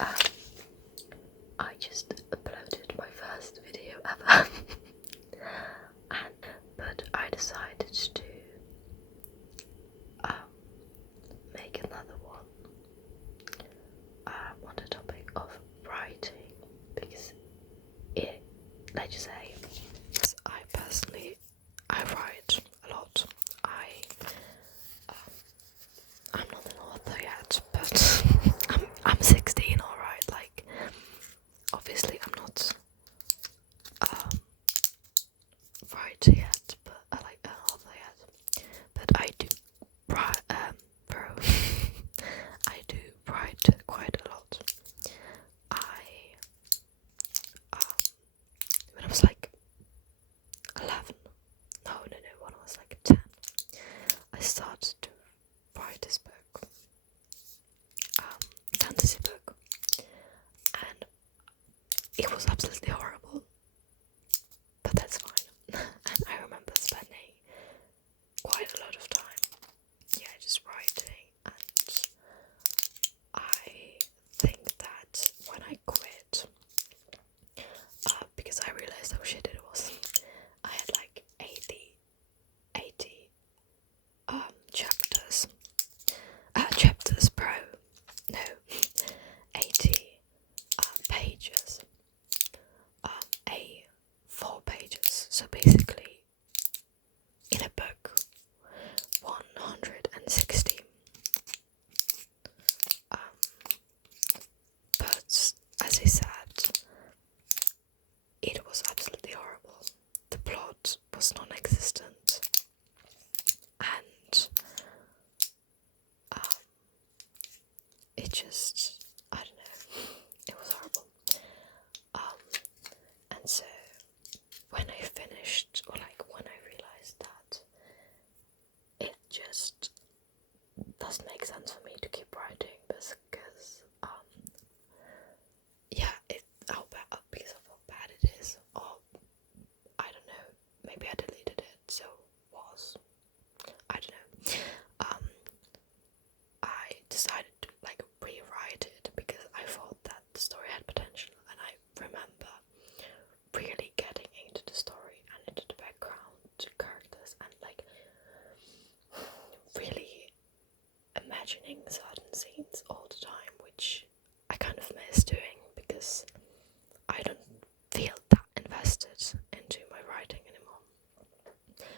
Um, I just uploaded my first video ever, but I decided to make another one on the topic of writing, because let's just say, I personally, I write a lot. I'm not an author yet, but I'm 16, alright. Like, obviously, I'm not writer yet, but I like an author yet. But I do write, I do write quite a lot. When I was like 11, when I was like 10, I started to write this book, fantasy book, and it was absolutely horrible, but that's fine. And I remember spending quite a lot of time, just writing, and I think that when I quit, because I realized how shit it was, I had like 80 chapters per, no, 80 pages, A4 pages, so basically in a book 160, but as I said, it was absolutely horrible. The plot was non-existent, and it just, I don't know, it was horrible. And so when I finished, or like when I realized that it just doesn't make sense for me to keep writing, because because of how bad it is, or I don't know, maybe I deleted it, so I don't know. I decided to like rewrite it because I thought that the story had potential, and I remember really getting into the story and into the background, the characters, and like really imagining certain scenes all the time, which I kind of miss doing because I don't feel that invested into my writing anymore.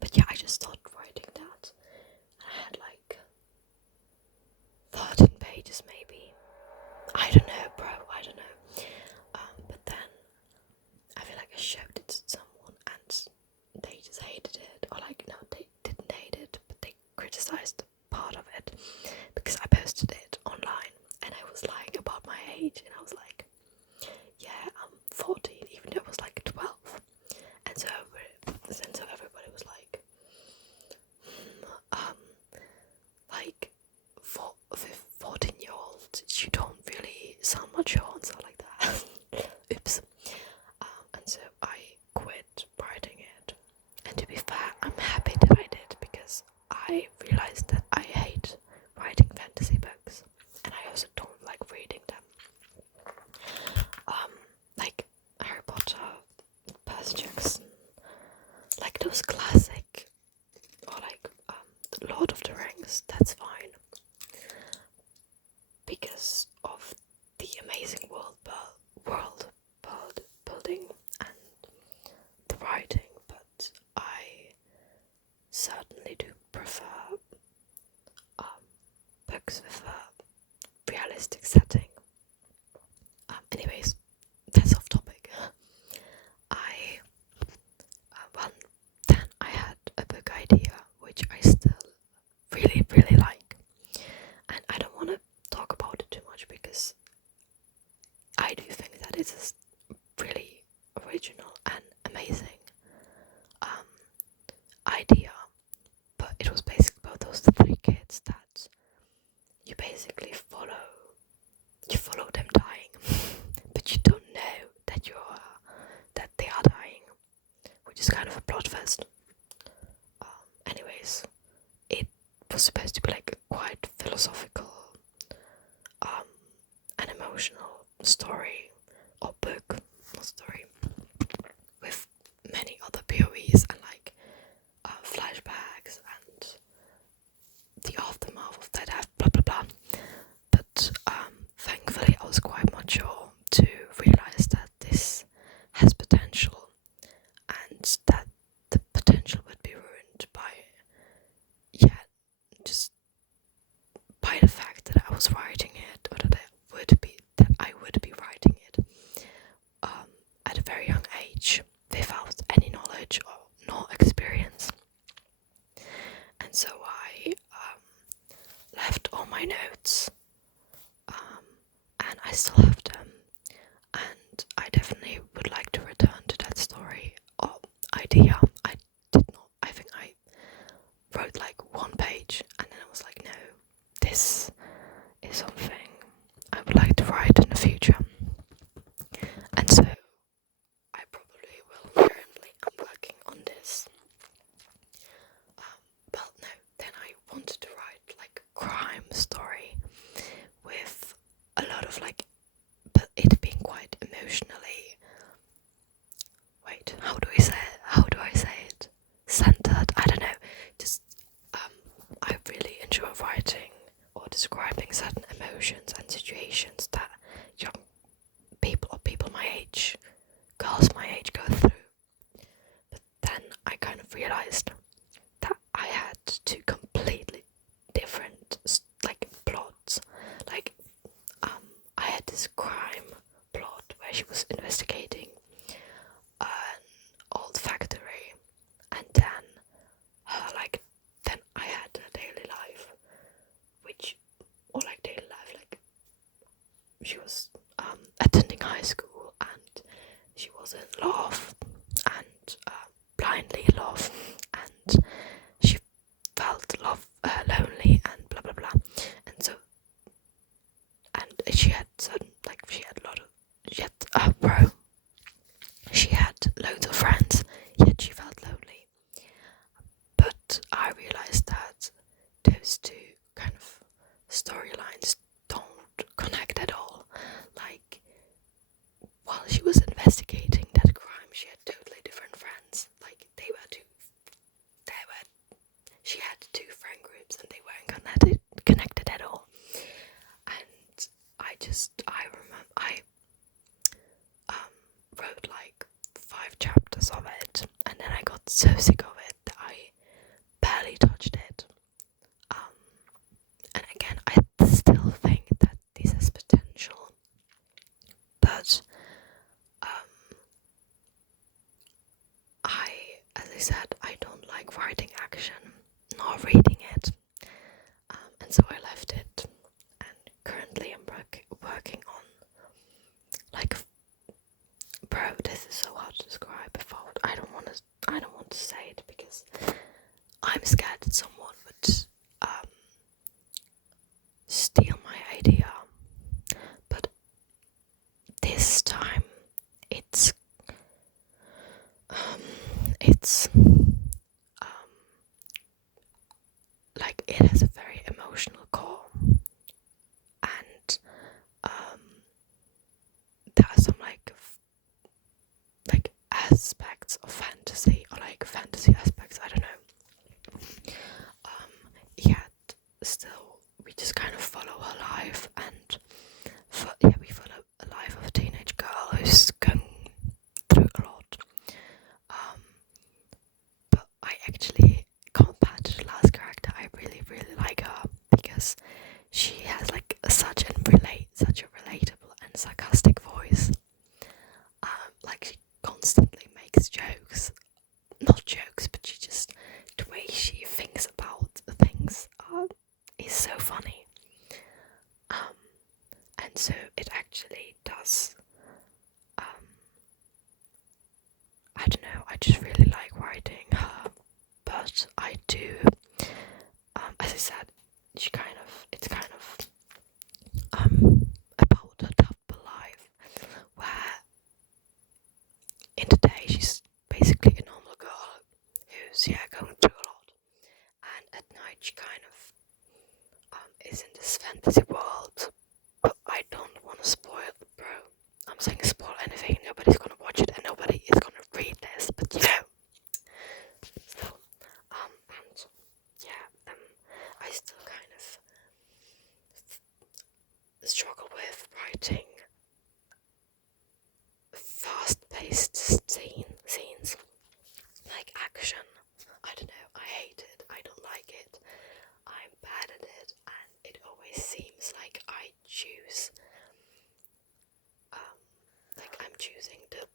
But yeah, I just started writing that, and I had like 13 pages maybe. I don't know, bro, I don't know. But then I feel like I showed it to someone and they just hated it, or like, no, they didn't hate it, but they criticized part of it because I posted it online and I was lying about my age, and I was like, yeah, I'm 14, even though I was like 12. And so everybody was like, like, for 14-year-old, you don't really sound mature and stuff like that. Oops. And so I quit writing it. And to be fair, I'm happy that I did, because I realized that I hate writing fantasy books, and I also don't like reading them. Like Harry Potter, Percy Jackson, like those classic, or like Lord of the Rings, that's fine, because of the amazing world building and the writing, but I certainly do prefer books with a realistic setting. Anyways, that's off topic. Then I had a book idea which I still really, really like, and I don't want to talk about it too much because I do think that it's a really original and amazing idea, but it was basically about those three kids that you basically follow them dying, but you don't know that they are dying, which is kind of a plot twist. Anyways, it was supposed to be like a quite philosophical and emotional story or book, not story, with many other POVs and like flashbacks and the aftermath of that death, blah blah blah. But thankfully I was quite mature to realize that this has potential and that the potential would be ruined by, yeah, just by the fact that I was writing it, or that I would be writing it at a very young age without any knowledge or no experience. And so I left all my notes, and I still have them, and I definitely would like to return to that story or idea. I think I wrote like one page and then I was like, no, this is something I would like to write in the future. And so I probably will. Currently I'm working on this. Well, no, then I wanted to write like a crime story with a lot of like, but it being quite emotionally, wait, how do I say it? Centered, I don't know. Just I really enjoy writing or describing certain emotions and situations that young people or people my age, girls my age go through. But then I kind of realized that I had two completely different like plots. Like I had this crime plot where she was investigating an old factory, and then then I had a daily life, like she was attending high school and she was in love and blindly in love, and she felt lonely and blah blah blah, and so she had loads of friends, yet she felt lonely. But I realized that those two kind of storylines don't connect at all. Like, while she was investigating that crime, she had totally different friends. Like, she had two friend groups and they weren't connected at all. And I remember I wrote like 5 chapters of it, and then I got so sick of it that I barely touched it. And again, I still think that this has potential, but as I said, I don't like writing action nor reading it, and so I left it. And currently, I'm working on like, bro, this is so hard to describe. I don't want to say it because I'm scared that someone would steal my idea. But this time, it's like, it has a very emotional core, and there are some like aspects of fantasy, or like fantasy aspects, I don't know. Yet still we just kind of follow her life, and we follow a life of a teenage girl who's going through a lot. But I actually, compared to the last character, I really like her because she has like such a relatable and sarcastic voice. Like, she constantly makes jokes, not jokes, but the way she thinks about things is so funny. And so it actually does. I don't know. I just really like writing her, but I do. As I said, it's kind of about her double life, where in the day she's basically a normal girl who's going through a lot, and at night she kind of is in this fantasy world. But I don't want to spoil it, bro. saying spoil anything, nobody's gonna watch it and nobody is gonna read this, but you know. So, and yeah, I still kind of struggle with writing fast-paced scenes, like action. I don't know, I hate it, I don't like it, I'm bad at it, and it always seems like I choose, like I'm choosing the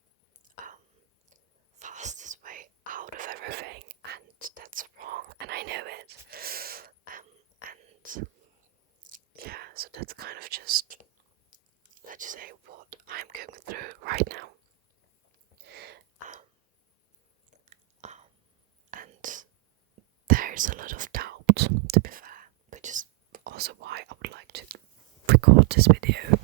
fastest way out of everything, and that's wrong, and I know it. And yeah, so that's kind of just, let's just say, what I'm going through right now. And there's a lot of doubt, to be fair, which is also why I would like to record this video.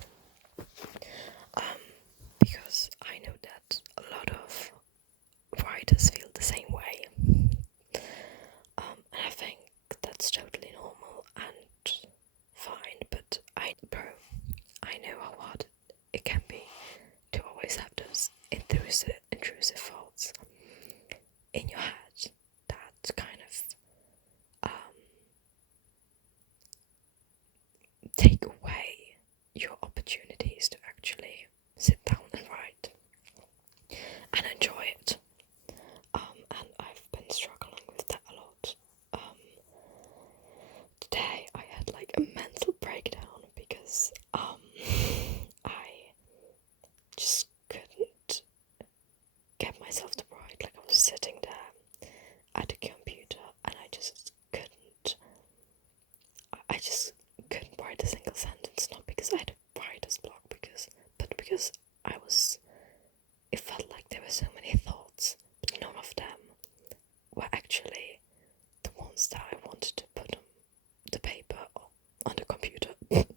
Because I know that a lot of writers feel the same way. And I think that's totally normal and fine, but I know how hard it can be to always have those intrusive thoughts in your head that kind of take away your opportunities to actually sit down and write and enjoy it. And I've been struggling with that a lot. Today I had like a mental breakdown because I just couldn't get myself to write. Like, I was sitting there at the computer and I just couldn't write a single sentence, not because I had a writer's block, but because it felt like there were so many thoughts, but none of them were actually the ones that I wanted to put on the paper or on the computer. And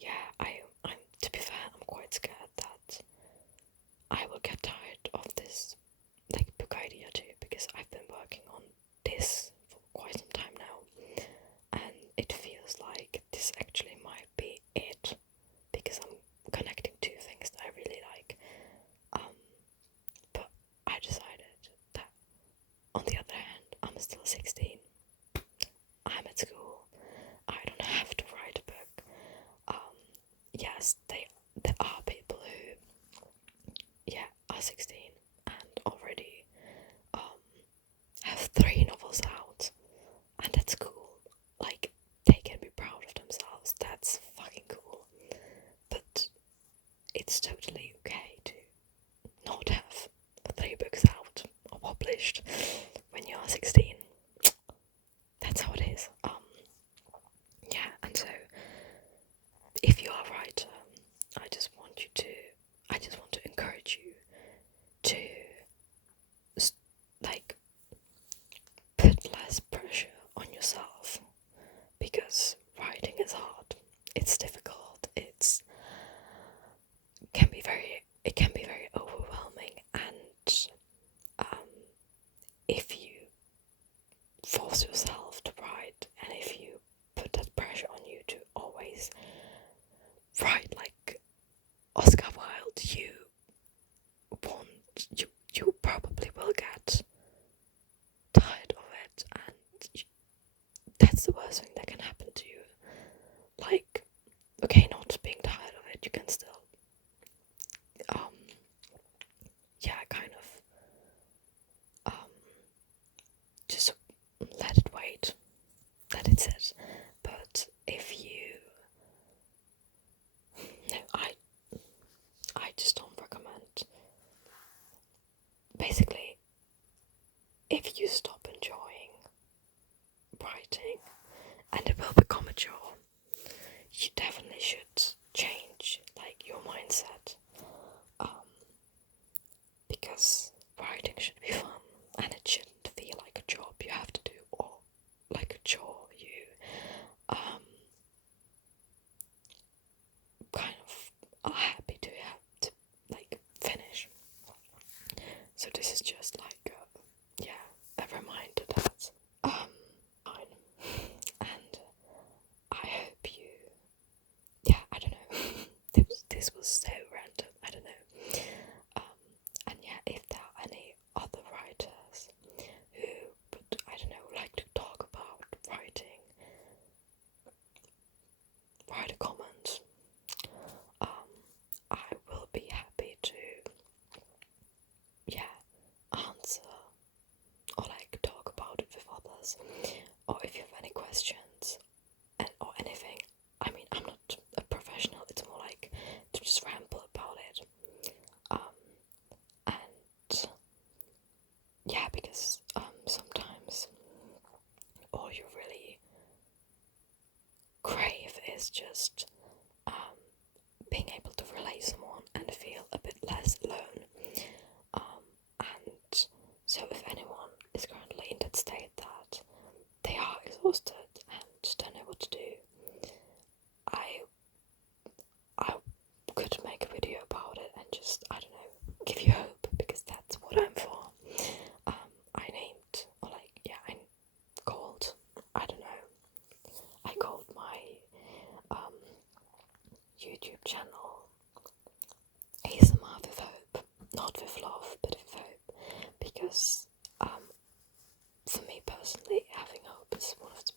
yeah, I'm to be fair, I'm quite scared that I will get tired of this like book idea too, because I've been working on this for quite some time now, and it feels like this actually might be it, because I'm connecting two things that I really like. But I decided that, on the other hand, I'm still 16. I'm at school. I don't have to write a book. Yes, there are people who, are 16 and already have 3 novels out, and that's cool. Like, they can be proud of themselves. That's fucking cool. But it's totally okay to not have 3 books out or published when you are 16. That's how it is. And so if you are a writer, I just want to encourage you to like put less pressure on yourself, because writing is hard. It's difficult. It can be very overwhelming, and if you force yourself to write, and if you put that pressure on you to always write like Oscar Wilde, you probably will get tired of it, and that's the worst thing that can happen to you. Like, okay, not being tired of it, you can still kind of just let it wait, let it sit. But if you I just don't recommend. Basically, if you stop enjoying writing and it will become a chore, you definitely should change like your mindset, because writing should be fun and it shouldn't feel like a job you have to do, or like a chore you kind of are happy to have to like finish. So this is just like a reminder that fine. And I hope you is just being able to relate to someone and feel a bit less alone. And so if anyone is currently in that state that they are exhausted and don't know what to do, I could make a video about it and just, I don't know, give you hope, because that's what I'm for. I called my YouTube channel ASMR with Hope, not with love, but with hope, because for me personally, having hope is one of the